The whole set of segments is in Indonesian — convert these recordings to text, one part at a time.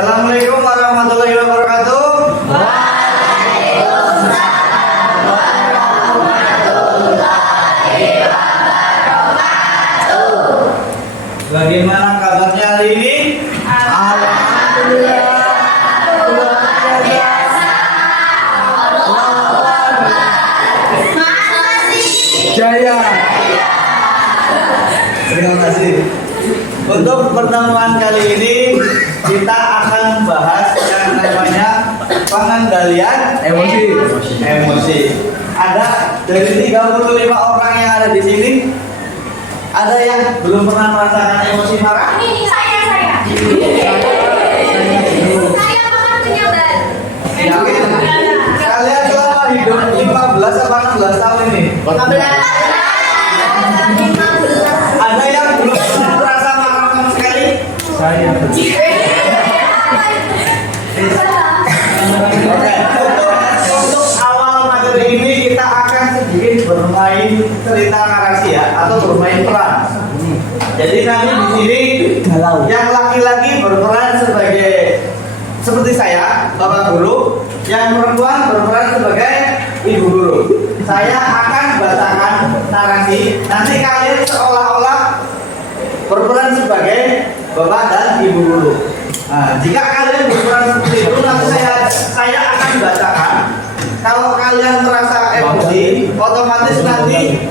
Assalamualaikum warahmatullahi wabarakatuh. Bagaimana kabarnya hari ini? Alhamdulillah. Luar biasa. Jaya. Terima kasih. Untuk pertemuan kali ini kita akan membahas yang namanya pengendalian emosi. Ada dari 35 orang yang ada di sini, ada yang belum pernah merasakan emosi marah? Ini saya. Saya pernah menyadar. Yakin? Kalian selama hidup 15 atau 16 tahun ini? 15. Ada yang belum pernah merasa marah sama sekali? Saya. Oke, untuk awal materi ini kita akan sedikit bermain cerita narasi ya, atau bermain peran. Jadi nanti di sini yang laki-laki berperan sebagai seperti saya, bapak guru, yang perempuan berperan sebagai ibu guru. Saya akan bacakan narasi, nanti kalian seolah-olah berperan sebagai bapak dan ibu guru. Nah, jika kalian berperan seperti itu, nanti saya akan bacakan. Kalau kalian merasa emosi, otomatis nanti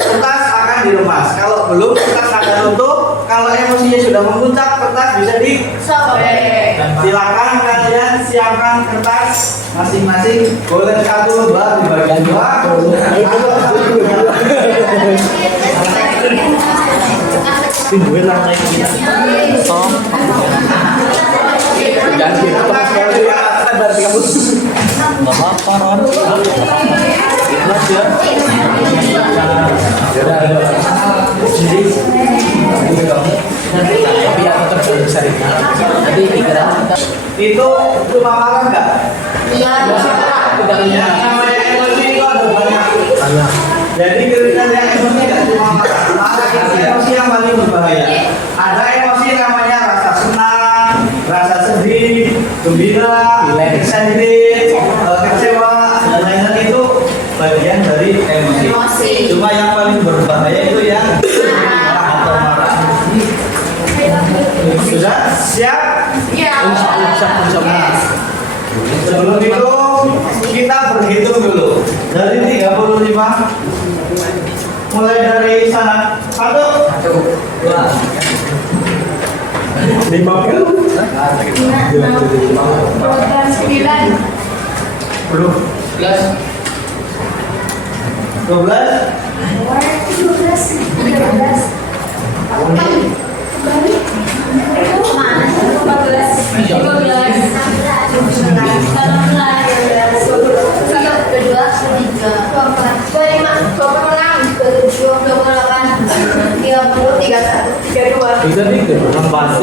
kertas akan diremas. Kalau belum, kertas akan tutup. Kalau emosinya sudah memuncak, kertas bisa disobek. Silakan kalian siapkan kertas masing-masing. Boleh satu lembar dibagi dua. Timbul lantai kita. Ganti kertas sekali ya. Lebar 30. Enggak apa-apa, Ron. Ikhlas ya. Tapi aku tetap bisa nanti pikiran itu cuma marah nggak? Iya. Ya, namanya emosi itu ada banyak. Jadi kriteria emosi nggak cuma marah itu emosi yang paling berbahaya. Ada emosi namanya rasa senang, rasa sedih, gembira, excited, kecewa, dan lain-lain itu bagian dari emosi. Cuma yang paling berbahaya itu yang atau marah. Sudah siap? Iya. Sebelum itu kita berhitung dulu dari 35. Mulai dari sana. 1, 2, 50.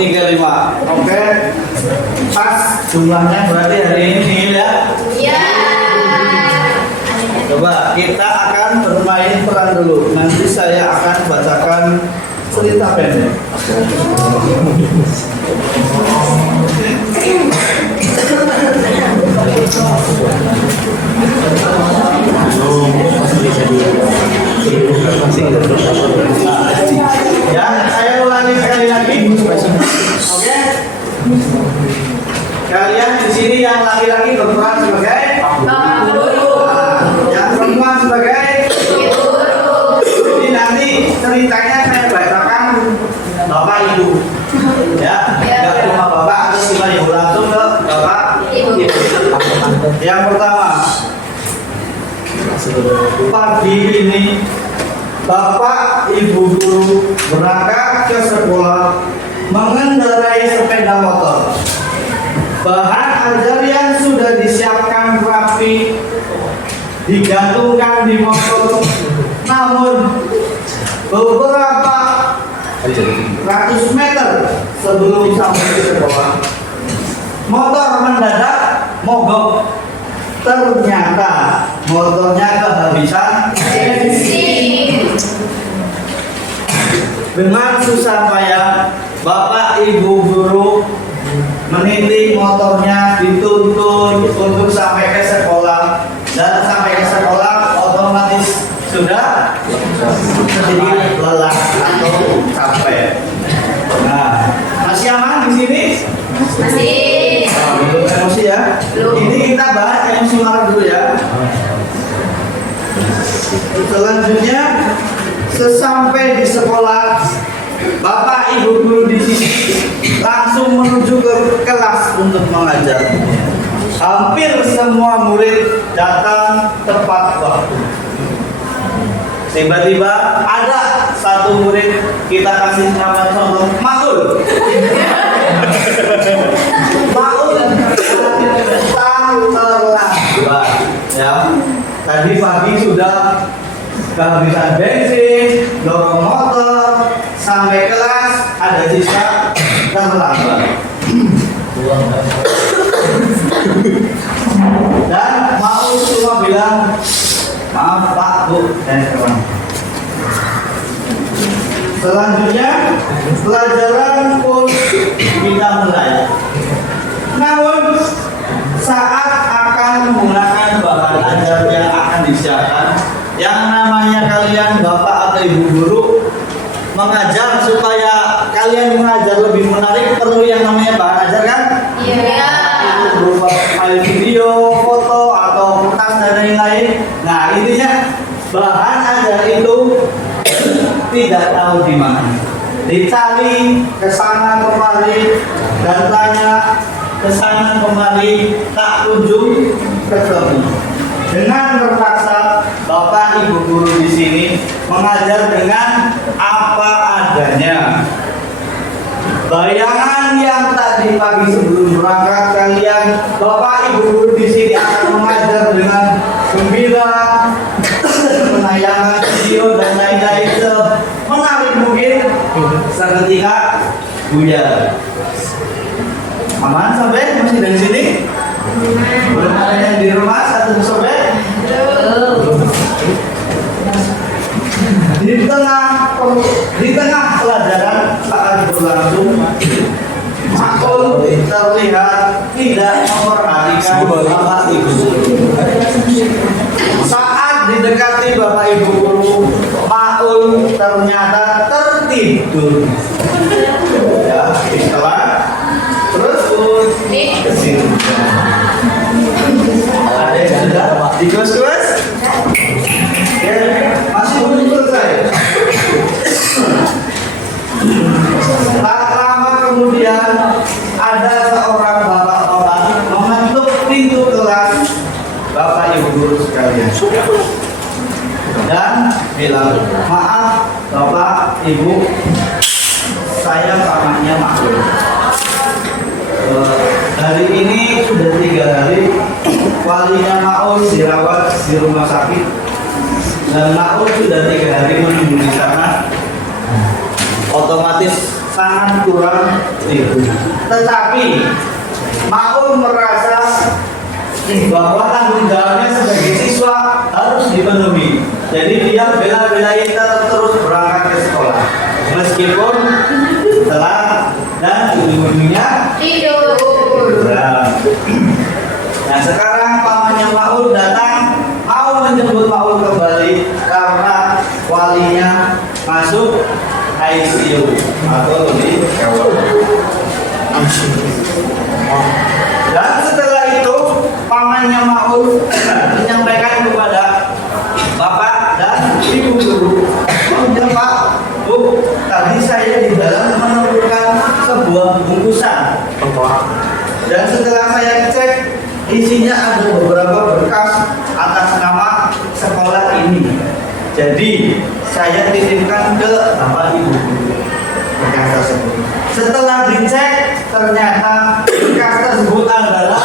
35. Oke. Pas jumlahnya berarti hari ini ya. Iya. Coba kita akan bermain peran dulu. Nanti saya akan bacakan cerita pendek. Ya, saya ulangi sekali lagi. Oke. Kalian di sini yang laki-laki berperan sebagai Bapak guru. yang perempuan sebagai Ibu guru. Jadi nanti ceritanya saya bacakan bapak ibu. Ya, nggak cuma bapak atau cuma ibu, langsung ke bapak ibu. Yang pertama, pagi ini bapak ibu guru berangkat ke sekolah mengendarai sepeda motor. Bahan ajar yang sudah disiapkan rapi digantungkan di motor, namun beberapa ratus meter sebelum sampai ke sekolah, motor mendadak mogok. Ternyata motornya kehabisan bensin. Dengan susah payah Bapak Ibu guru meniti Masih. Nah, belum emosi ya. Belum. Ini kita bahas emosional dulu ya. Selanjutnya, sesampai di sekolah, Bapak Ibu guru di sini langsung menuju ke kelas untuk mengajar. Hampir semua murid datang tepat waktu. Tiba-tiba ada satu murid, kita kasih nama contoh Maul. Maul datang terlambat. Ya, tadi pagi sudah kehabisan bensin, dorong motor, sampai kelas ada sisa terlambat. Dan Maul cuma bilang, maaf Pak, Bu, dan teman. Selanjutnya, pelajaran pun kita mulai. Namun, saat akan menggunakan bahan ajar yang akan disiapkan, yang namanya kalian Bapak atau Ibu guru mengajar supaya kalian mengajar lebih menarik, perlu yang namanya bahan ajar kan? Iya. Itu berupa file video, foto, atau kertas dan lain-lain. Nah, intinya bahan ajar itu tidak tahu di mana. Dicari ke sana kemari dan tanya ke sana kemari, tak kunjung ketemu. Dengan terpaksa Bapak Ibu guru di sini mengajar dengan apa adanya. Bayangan yang tadi pagi sebelum berangkat kalian, Bapak Ibu guru di sini akan mengajar dengan gembira, penayangan video dan lain-lain menarik mungkin. Seketika buyar. Aman sampai masih dari sini? Belum ada yang di rumah satu sobek? Di tengah pelajaran saat berlangsung, Maul terlihat tidak memperhatikan Bapak Ibu guru. Saat didekati Bapak Ibu guru, Maul ternyata tertidur. Ya, setelah terus ke sini. Ada yang sudah dikus-kus? Ya, masih belum selesai. Tak lama kemudian ada seorang bapak-bapak mengetuk pintu kelas Bapak Ibu guru sekalian dan bilang, maaf Bapak Ibu, saya pamannya Maul. Hari ini sudah 3 hari walinya Maul dirawat di rumah sakit dan Maul sudah 3 hari menunggu di sana. Otomatis sangat kurang tidur. Tetapi Maul merasa bahwa tanggung jawabnya sebagai siswa harus dipenuhi. Jadi dia bela-belain tetap terus berangkat ke sekolah meskipun telat dan ujung-ujungnya Tidur. Nah, sekarang pamannya Maul datang mau menjemput Maul kembali karena walinya masuk ICU atau lebih kawal. Dan setelah itu pamannya Maul menyampaikan kepada Bapak dan Ibu guru, Pak, Bu, tadi saya di dalam menemukan sebuah bungkusan. Dan setelah saya cek, isinya ada beberapa berkas atas nama sekolah ini. Jadi saya titipkan ke Bapak Ibu guru berkas tersebut. Setelah dicek, ternyata berkas tersebut adalah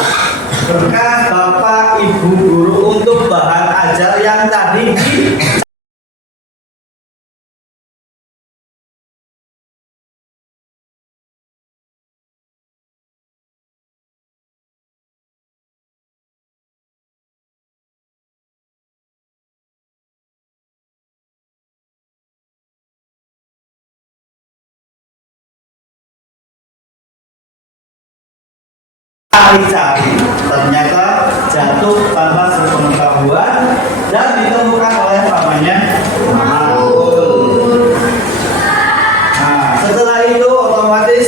berkas Bapak Ibu guru untuk bahan ajar yang tadi cari-cari, ternyata jatuh tanpa sepengetahuan dan ditemukan oleh pamannya Maul. Nah, setelah itu otomatis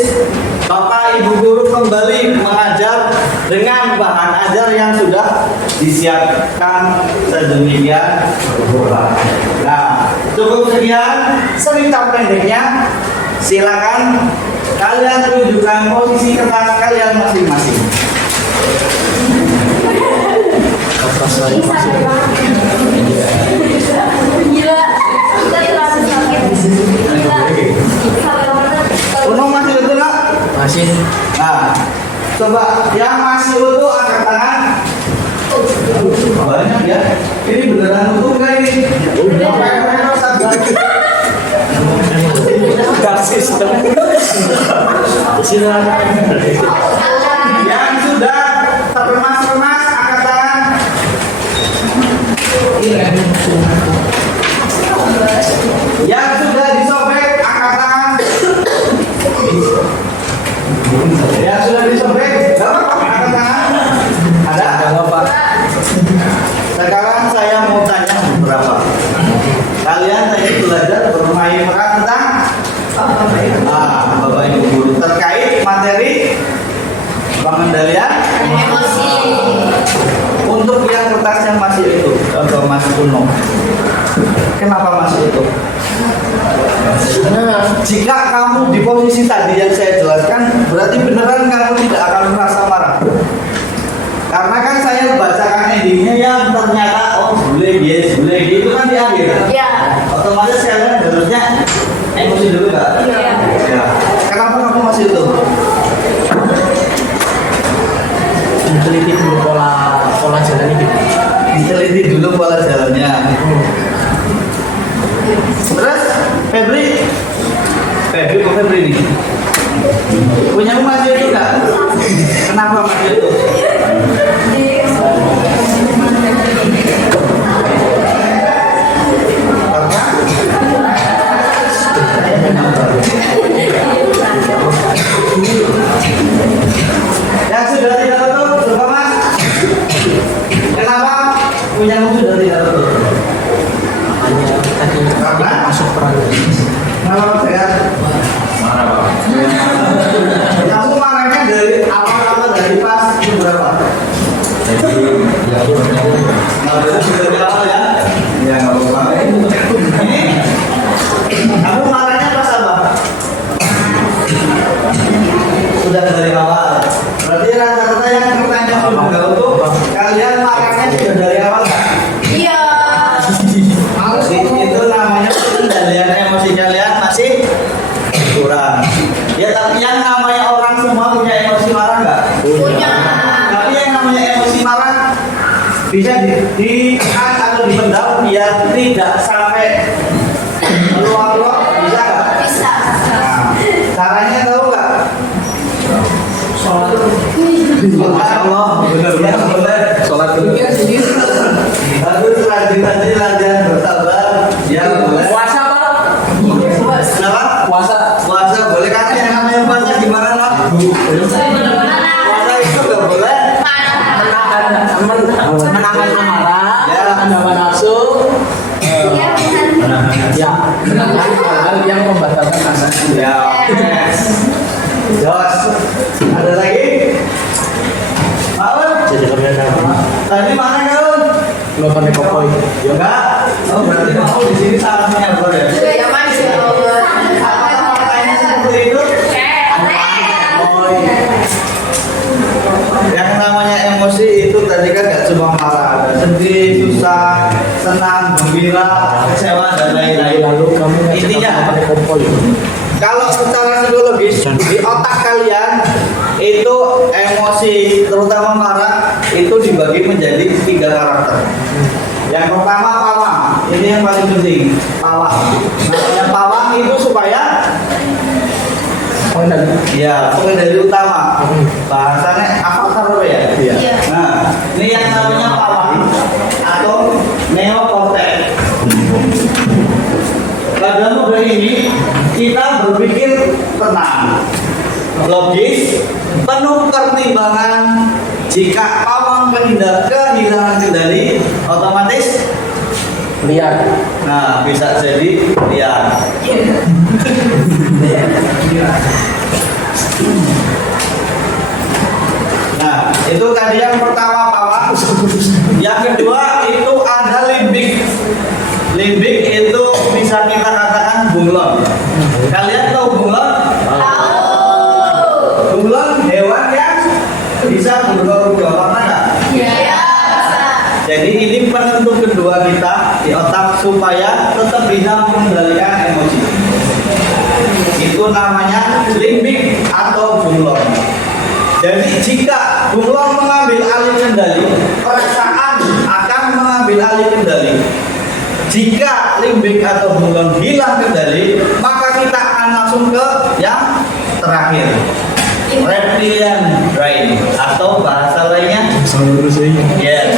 Bapak Ibu guru kembali mengajar dengan bahan ajar yang sudah disiapkan sedemikian rupa. Nah, cukup sekian cerita pendeknya. Silakan kalian tunjukkan posisi kertas kalian masing-masing. Gila. Kita langsung sakit. Gila. Uno masih utuh nak? Masih. Nah, coba yang masih utuh angkat tangan. Banyak ya. Ini beneran utuh nggak ini? Karsis. Yang sudah terremas-remas angkat tangan. Yang sudah disobek angkat tangan. Yang sudah disobek, angkat tangan. Ada? Bapak. Sekarang saya mau tanya beberapa. Kalian tadi belajar bermain peran tentang Bapak Ibu guru terkait materi pengendalian Emosi. untuk yang kertasnya masih itu contoh Mas Kuno. Kenapa masih itu? Jika kamu di posisi tadi yang saya jelaskan, berarti beneran kamu tidak akan merasa marah. Karena kan saya bacakan endingnya yang ternyata boleh itu kan di akhir. Ya. Otomatis kalian harusnya emosi dulu nggak? Iya. Ya. Kenapa kamu masih itu? Diteliti dulu pola jalan ini. Diteliti dulu pola jalannya. Terus Febri kok Febri ini? Punya masih itu nggak? Kenapa masih itu? Yang sudah tidak tutup, coba Mas. Kenapa punya sudah tidak tutup? Tadi masuk peran. Kenapa saya? Kamu marahnya dari awal dari pas itu berapa? Dari awal ya? Ya nggak apa-apa. Ini kamu marahnya pas apa? Sudah dari awal. Berarti rata-rata yang pertanyaan sudah nggak utuh. Kalian marahnya sudah dari awal nggak? Iya. Itu namanya pengendalian emosi kalian masih kurang. Ya tapi yang namanya orang semua punya emosi marah nggak? Punya. Tapi yang namanya emosi marah bisa ditahan atau dipendam biar tidak sampai meluap-luap, bisa nggak? Bisa. Nah, caranya tahu nggak? Masya Allah, benar-benar boleh. Sholat dulu. Bagus lanjut latihan bersabar. Ya boleh. Puasa Pak. Kenapa? Puasa. Puasa boleh kan yang namanya puasa gimana lah? Puasa itu nggak boleh. Menahan amarah, Ya. menahan hawa nafsu. Ya, menahan hal-hal yang membatalkan azan. Ya. Jos. Ada lagi? Maun? Tadi mana kau? Lo pakai kopoi. Ya enggak. Oh berarti mau di sini salahnya boleh. Ya Masya Allah. Apakah pertanyaan seperti itu? Yang namanya emosi itu tadi kan nggak cuma marah, ada sedih, susah, senang, gembira, kecewa dan lain-lain. Lalu kamu Intinya, pakai kopoi. kalau secara psikologis di otak kalian itu emosi terutama marah itu dibagi menjadi 3 karakter. Yang pertama pawang, ini yang paling penting, pawang. Namanya pawang itu supaya ya pengendali utama. Bahasanya avatar apa ya? Iya. Nah, ini yang namanya pawang atau neokortex. Pada model ini kita berpikir tenang, logis, penuh pertimbangan. Jika pawang kehilangan kendali, otomatis Lihat. nah bisa jadi liar. Itu tadi yang pertama pawang. Yang kedua itu ada limbik. Limbik itu bisa kita katakan bunglon. Kalian tahu bunglon? Bunglon hewan yang bisa berubah-ubah warna nggak? Iya. Jadi ini penentu kedua kita di otak supaya tetap bisa mengendalikan emosi. Itu namanya limbik atau bunglon. Jadi jika bunglon mengambil alih kendali, perasaan akan mengambil alih kendali. Jika limbik atau bunglon hilang kendali, maka kita akan langsung ke yang terakhir, reptilian brain atau bahasa lainnya yes,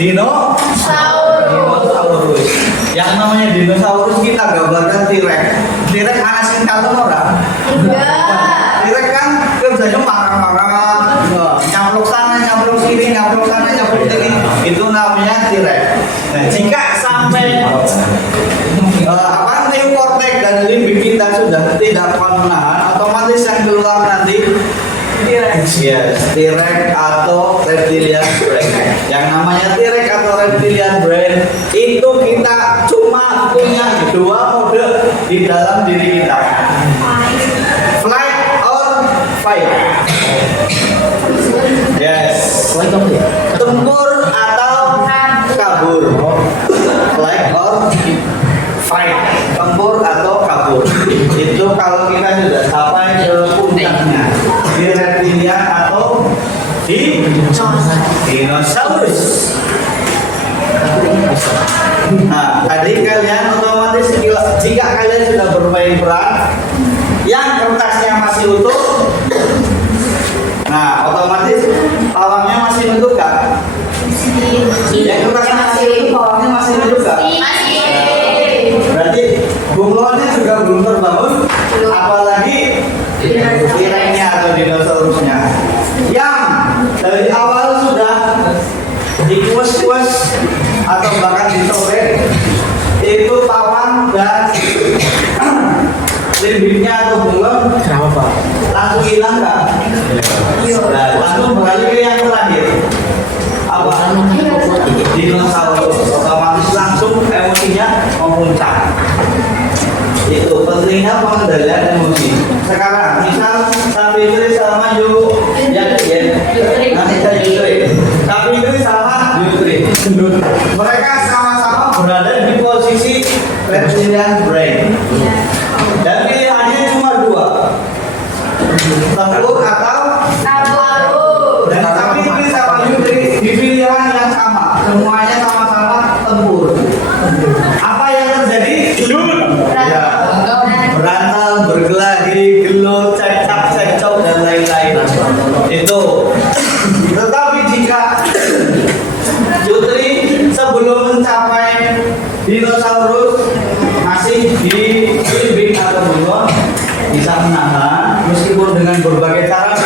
dinosaurus. Yang namanya dinosaurus kita gambarkan T-Rex. T-Rex anak singkatan orang. T-Rex kan kerjanya marah-marah, nyamplok sana, nyamplok sini, nyamplok sana, nyamplok sini. Itu namanya T-Rex. Nah, jika sampai neokortex dan limbik kita sudah tidak kuat menahan, otomatis yang keluar nanti T-Rex atau reptilian brain. Yang namanya T-Rex atau reptilian brain itu kita cuma punya dua mode di dalam diri kita, flight or fight. Yes, tempur atau kabur, flight or fight, tempur atau kabur. Itu kalau kita sudah sampai ke puncaknya di reptilian atau di dinosaurus. Nah, tadi kalian otomatis jika kalian sudah bermain peran yang kertasnya masih utuh, nah otomatis pawangnya masih utuh kan? Yang kertasnya masih utuh, pawangnya masih utuh kan? Berarti bunglonnya juga belum terbangun, apalagi T-Rex-nya atau dinosaurusnya yang dari awal sudah dikuas-kuas atau bahkan disobek. Itu pawang dan limbiknya atau bunglon langsung hilang kan? Nah, langsung beralih ke yang terakhir, apa? Dinosaurus. Otomatis langsung emosinya memuncak. Itu pentingnya pengendalian emosi. Sekarang misal sampai itu sama yuk nanti saya Yusri, tapi itu sama Yusri. Mereka sama-sama berada di posisi reptilian brain. Dan pilihannya cuma dua, tempur atau kabur. Dan tapi ini sama Yusri di pilihan yang sama, semuanya sama-sama tempur. Apa yang terjadi? Ya, berantem, berkelahi, gelut, cekcok dan lain-lain. Itu. Tetapi jika Jutri sebelum mencapai dinosaurus masih di limbik atau bunglon, bisa menahan meskipun dengan berbagai cara,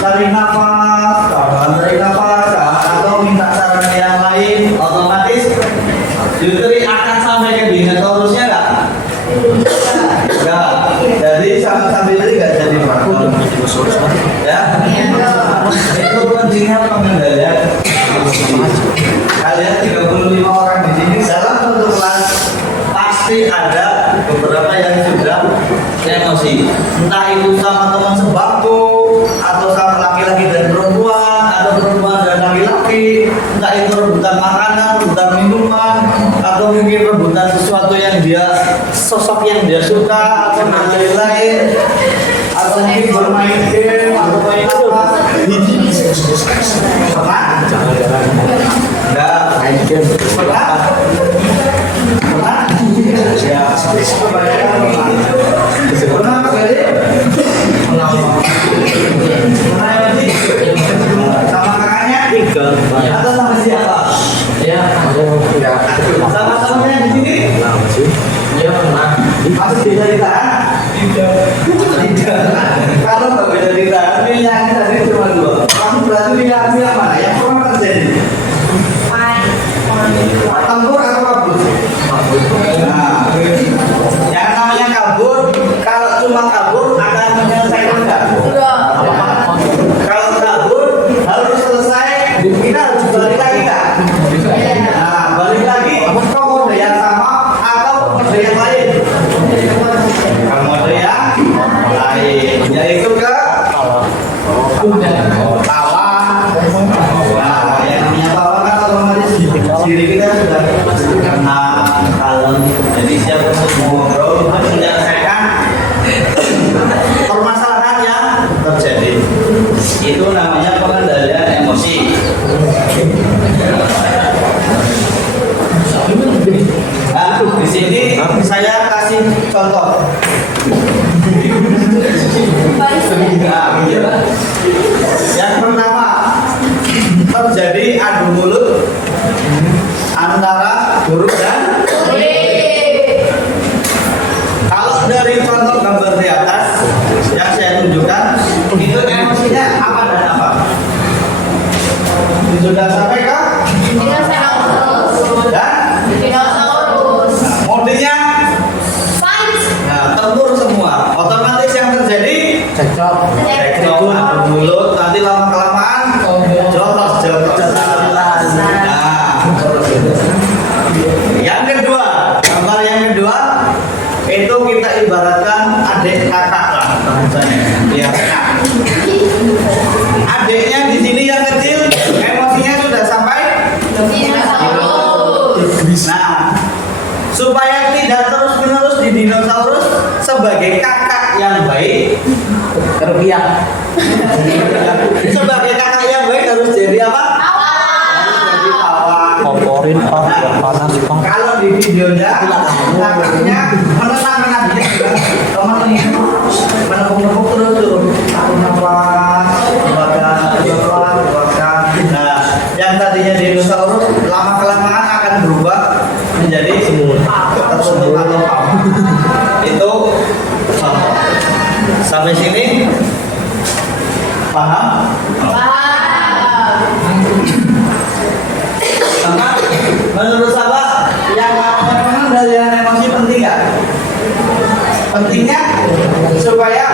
tarik nafas, atau minta saran yang lain, otomatis Jutri akan sampai ke dinosaurusnya nggak? Enggak. Jadi sampai tadi nggak jadi praktek. Ya. Itu pentingnya pengendalian. Kalian 35 orang di sini dalam satu kelas pasti ada beberapa yang sudah emosi. Entah itu sama teman sebangku, atau sama laki-laki dan perempuan, atau perempuan dan laki-laki. Entah itu rebutan makanan, rebutan minuman, atau mungkin rebutan sesuatu yang sosok yang dia suka, atau lain-lain, atau mungkin bermain game, atau main apa. Pernah? Enggak. Pernah? Pernah? Ya, kebanyakan pernah. Pernah apa kali? Pernah ya, sama kakaknya? Atau sama siapa? Ya, sama-sama yang di sini? Ya, pernah. Masih bisa ditahan? Tidak. Kalau nggak bisa ditahan, pilihannya tadi cuma dua. Kamu berarti pilih yang mana? Yang pernah terjadi? Tempur atau kabur? Nah, yang namanya kabur, kalau cuma kabur akan menyelesaikan nggak? Kalau kabur harus selesai. sini saya kasih contoh. Nah, yang pertama terjadi adu mulut antara guru dan kalau dari contoh gambar di atas yang saya tunjukkan itu emosinya apa dan apa? Sudah sampai kah? Dan modenya tempur semua. Otomatis yang terjadi Cekcok. adu mulut, nanti lama kelamaan jotos. Yang kedua, gambar yang kedua itu kita ibaratkan adik kakak lah bahasanya. Ya, adiknya di sini yang kecil emosinya sudah sampai. Nah, supaya tidak terus-menerus di dinosaurus sebagai kakak yang baik, Kerupiah. sebagai kakak yang baik harus jadi apa? Harus jadi pawang. Komporin panas Kalau di videonya kakaknya menenangkan adiknya, teman ini menepuk-nepuk terus tuh. Aku nafas, keluarkan. Nah, yang tadinya dinosaurus lama kelamaan akan berubah menjadi tertutup atau pawang. Itu contoh. Sampai sini paham? Sama menurut sahabat yang namanya pengendalian emosi penting nggak? Pentingnya supaya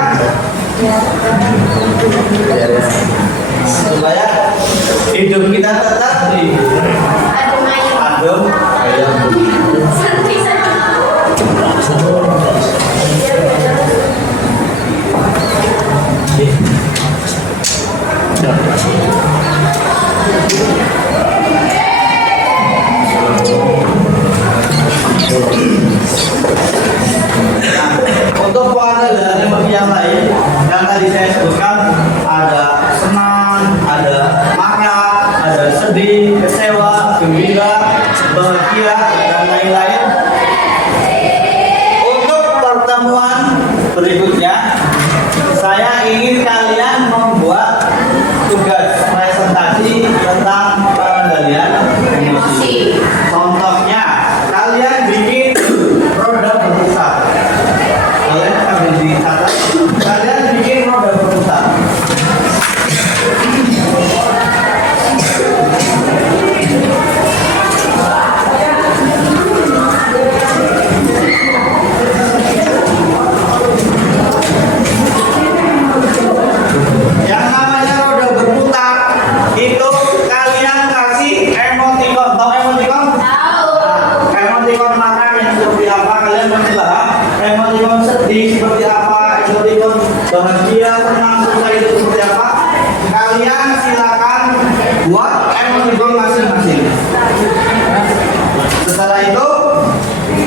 hidup kita tetap di adem ayam. Untuk pengendalian emosi yang lain yang tadi saya sebutkan ada senang, ada marah, ada sedih, kecewa, gembira, bahagia dan lain-lain. Untuk pertemuan berikutnya saya ingin kalian membuat tugas presentasi tentang pengendalian emosi. Contohnya kalian bikin roda berputar. Kalian ambil di atas. Kalian bikin roda berputar. Yang namanya roda berputar itu kalian kasih emoticon. Tahu emoticon? Emoticon marah yang seperti apa kalian masih paham? Emoticon sedih seperti apa? Emoticon bahagia, senang, susah itu seperti apa? Kalian silakan buat emoticon masing-masing. Setelah itu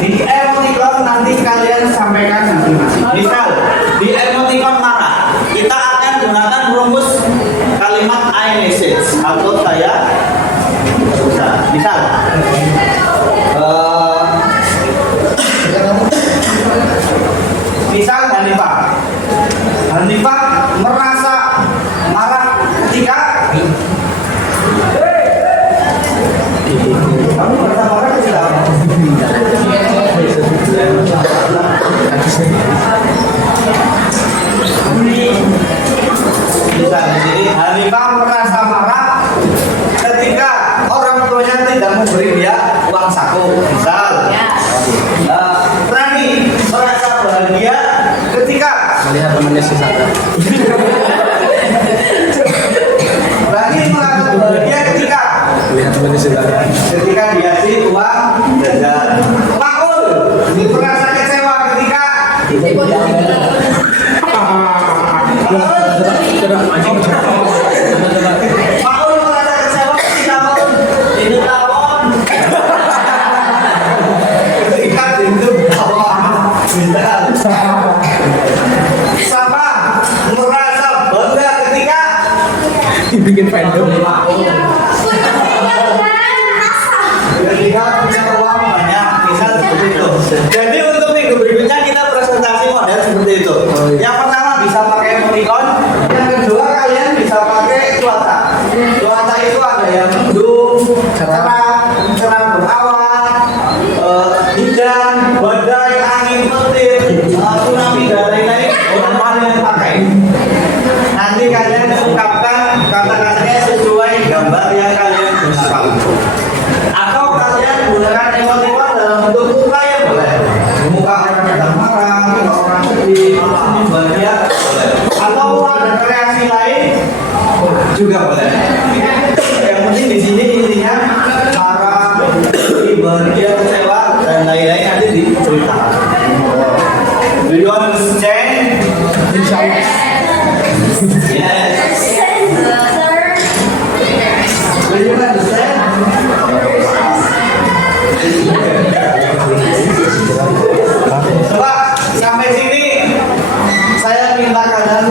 di emoticon nanti kalian sampaikan masing-masing. Misal di emoticon marah kita akan gunakan rumus kalimat I message atau saya susah. Misal misal Hanifah merasa marah ketika kamu merasa marah ketika apa? Bisa di sini Hanifah merasa marah ketika orang tuanya tidak memberi dia uang saku. Misal Rani merasa bahagia ketika melihat temannya susah. Rani merasa bahagia ketika Melihat temannya susah. ketika dikasih uang jajan. Makul merasa kecewa ketika Makul merasa kecewa ketika ini tawon ketika itu tawon. Sama merasa bangga ketika Bikin fandom. ketika punya uang banyak, misal seperti itu. Jadi untuk minggu berikutnya kita presentasi model seperti itu. Yang pertama bisa pakai emoticon, yang kedua kalian bisa pakai cuaca. Cuaca itu ada yang mendung, cerah berawan, hujan, badai, angin, petir, tsunami dan lain-lain. Orang kalian pakai. Nanti kalian ungkapkan kata-katanya sesuai gambar yang kalian gunakan. Atau kalian gunakan emoticon dalam bentuk muka ya boleh. Muka orang sedang marah, muka orang sedih, senyum bahagia boleh. Atau ada kreasi lain juga boleh. Yang penting di sini intinya marah, sedih, bahagia, kecewa dan lain-lain nanti diceritakan. Do you understand? Yes. Do you understand? Coba sampai sini saya minta kalian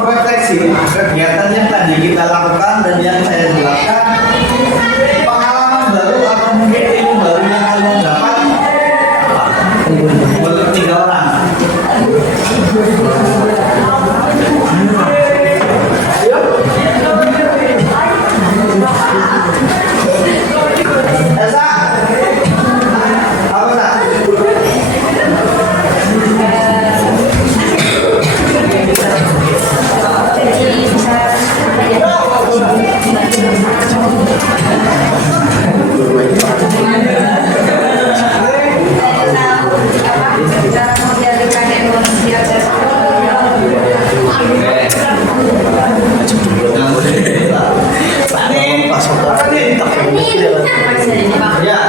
refleksi kegiatan yang tadi kita lakukan dan yang saya jelaskan, pengalaman baru atau mungkin ilmu baru yang kalian dapat untuk 3 orang. Ayo. Elsa, apa Sa? Ya.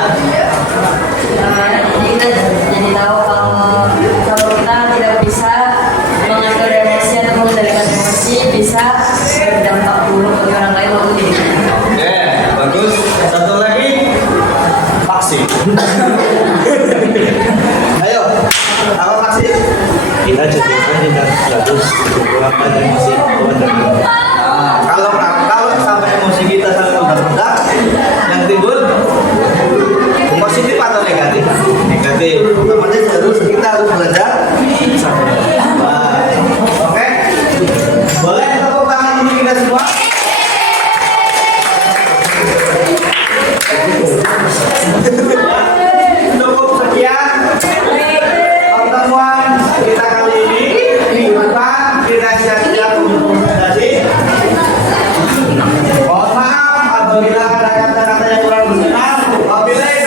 Kita jadi tahu kalau kita tidak bisa mengatur emosi atau mengendalikan emosi bisa berdampak buruk bagi orang lain maupun diri kita. Oke, bagus. Satu lagi, vaksin. Ayo, apa vaksin? Kita jadikan status kekuatan emosi. Kalau sampai emosi kita sampai rendah, yang timbul positif atau negatif? Negatif. Otomatis kita harus belajar. Oke, boleh tepuk tangan untuk kita semua. Cukup sekian pertemuan kita kali ini. Minggu depan kita siap-siap untuk presentasi. Mohon maaf apabila ada kata-kata yang kurang berkenan. Wabillahi